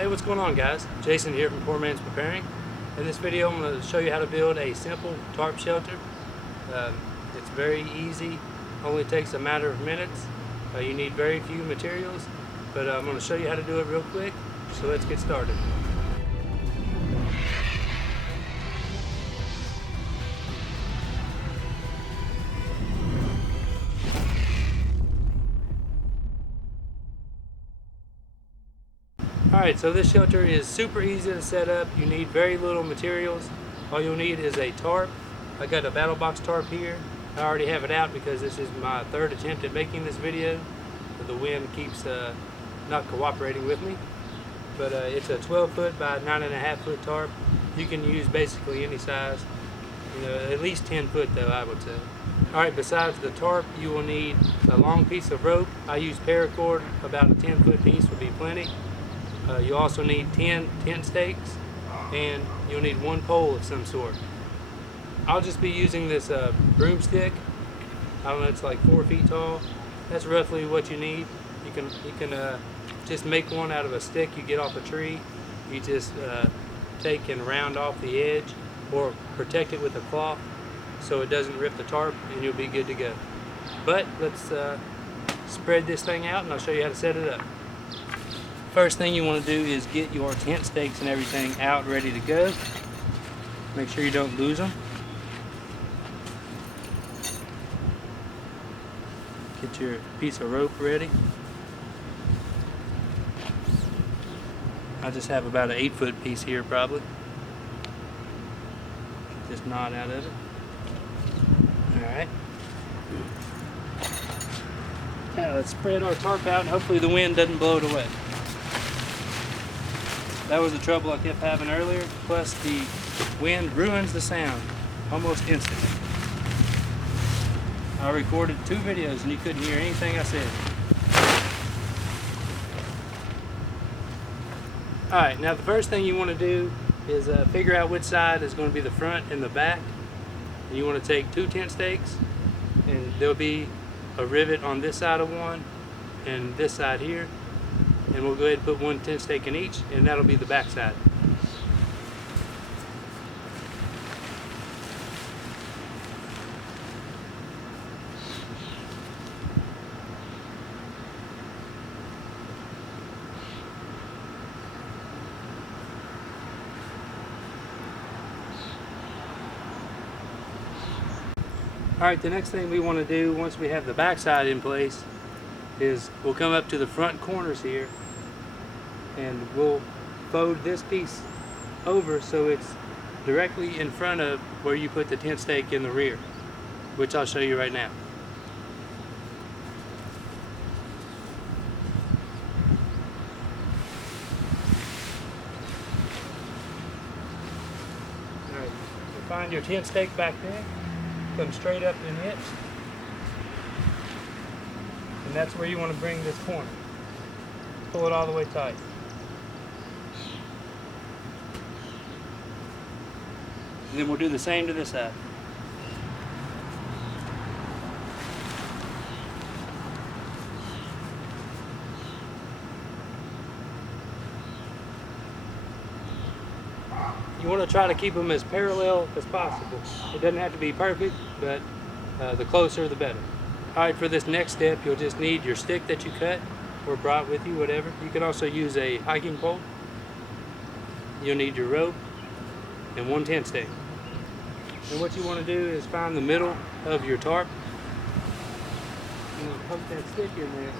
Hey, what's going on, guys? Jason here from Poor Man's Preparing. In this video I'm going to show you how to build a simple tarp shelter. It's very easy, only takes a matter of minutes. You need very few materials, but I'm going to show you how to do it real quick, so let's get started. Alright, so this shelter is super easy to set up. You need very little materials. All you'll need is a tarp. I got a battle box tarp here. I already have it out because this is my third attempt at making this video. The wind keeps not cooperating with me. But it's a 12 foot by 9.5 foot tarp. You can use basically any size. You know, at least 10 foot though, I would say. Alright, besides the tarp, you will need a long piece of rope. I use paracord. About a 10 foot piece would be plenty. You also need 10 tent stakes, and you'll need one pole of some sort. I'll just be using this broomstick. I don't know, it's like 4 feet tall. That's roughly what you need. You can just make one out of a stick you get off a tree. You just take and round off the edge, or protect it with a cloth so it doesn't rip the tarp, and you'll be good to go. But let's spread this thing out, and I'll show you how to set it up. First thing you want to do is get your tent stakes and everything out ready to go. Make sure you don't lose them. Get your piece of rope ready. I just have about an 8 foot piece here probably. Get this knot out of it. Alright. Now let's spread our tarp out and hopefully the wind doesn't blow it away. That was the trouble I kept having earlier, plus the wind ruins the sound almost instantly. I recorded 2 videos and you couldn't hear anything I said. Alright, now the first thing you want to do is figure out which side is going to be the front and the back. And you want to take 2 tent stakes, and there'll be a rivet on this side of one and this side here. And we'll go ahead and put 1 tent stake in each, and that'll be the back side. Alright, the next thing we want to do once we have the back side in place is we'll come up to the front corners here and we'll fold this piece over so it's directly in front of where you put the tent stake in the rear, which I'll show you right now. Alright, so find your tent stake back there, come straight up in it. And that's where you want to bring this corner. Pull it all the way tight. And then we'll do the same to this side. You want to try to keep them as parallel as possible. It doesn't have to be perfect, but the closer the better. Alright, for this next step, you'll just need your stick that you cut or brought with you, whatever. You can also use a hiking pole. You'll need your rope and 1 tent stake. And what you want to do is find the middle of your tarp. You want to poke that stick in there.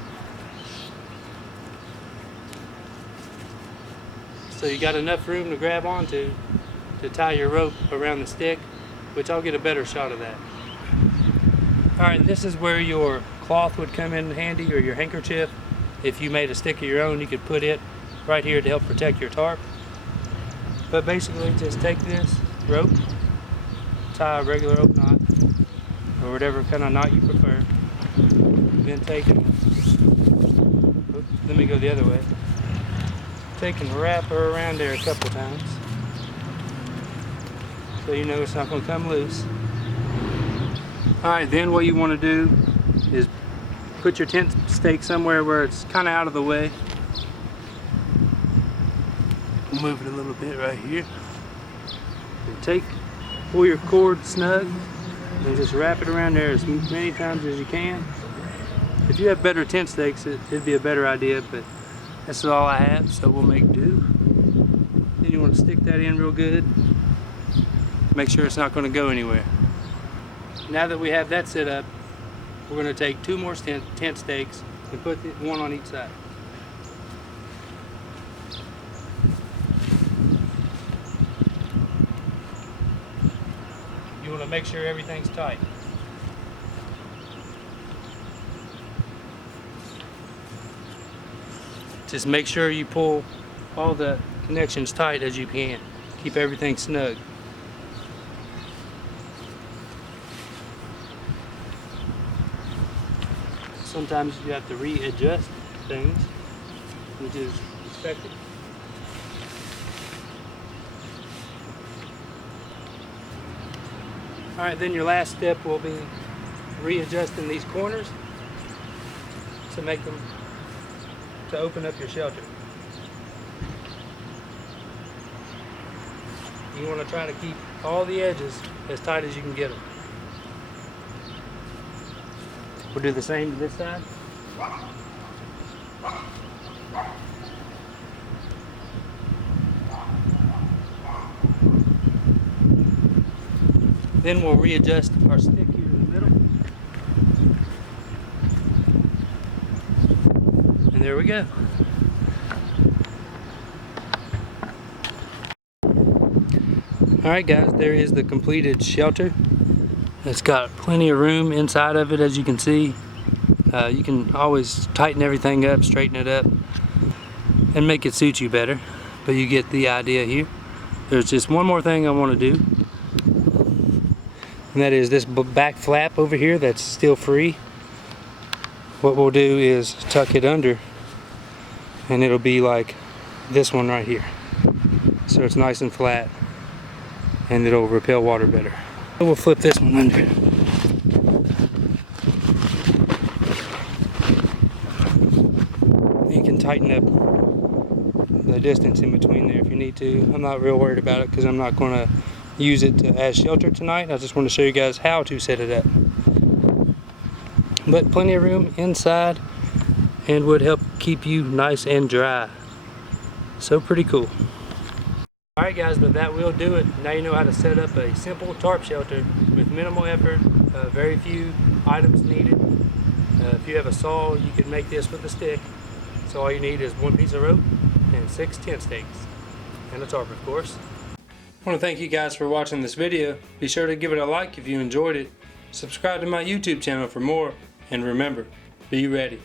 So you got enough room to grab onto to tie your rope around the stick, which I'll get a better shot of that. Alright, this is where your cloth would come in handy, or your handkerchief. If you made a stick of your own, you could put it right here to help protect your tarp. But basically, just take this rope, tie a regular rope knot, or whatever kind of knot you prefer. Then take and, let me go the other way. Take and wrap her around there a couple times, so you know it's not going to come loose. Alright, then what you want to do is put your tent stake somewhere where it's kind of out of the way. We'll move it a little bit right here. And pull your cord snug and just wrap it around there as many times as you can. If you have better tent stakes, it'd be a better idea, but that's all I have, so we'll make do. Then you want to stick that in real good. Make sure it's not going to go anywhere. Now that we have that set up, we're going to take 2 more tent stakes and put one on each side. You want to make sure everything's tight. Just make sure you pull all the connections tight as you can. Keep everything snug. Sometimes you have to readjust things, which is expected. Alright, then your last step will be readjusting these corners to open up your shelter. You want to try to keep all the edges as tight as you can get them. We'll do the same to this side. Then we'll readjust our stick here in the middle. And there we go. Alright guys, there is the completed shelter. It's got plenty of room inside of it, as you can see. You can always tighten everything up, straighten it up, and make it suit you better. But you get the idea here. There's just one more thing I want to do. And that is this back flap over here that's still free. What we'll do is tuck it under, and it'll be like this one right here. So it's nice and flat, and it'll repel water better. We'll flip this one under. You can tighten up the distance in between there if you need to. I'm not real worried about it because I'm not going to use it as shelter tonight. I just want to show you guys how to set it up. But plenty of room inside and would help keep you nice and dry. So pretty cool. Alright guys, but that will do it. Now you know how to set up a simple tarp shelter with minimal effort, very few items needed. If you have a saw, you can make this with a stick. So all you need is 1 piece of rope and 6 tent stakes. And a tarp, of course. I want to thank you guys for watching this video. Be sure to give it a like if you enjoyed it. Subscribe to my YouTube channel for more. And remember, be ready.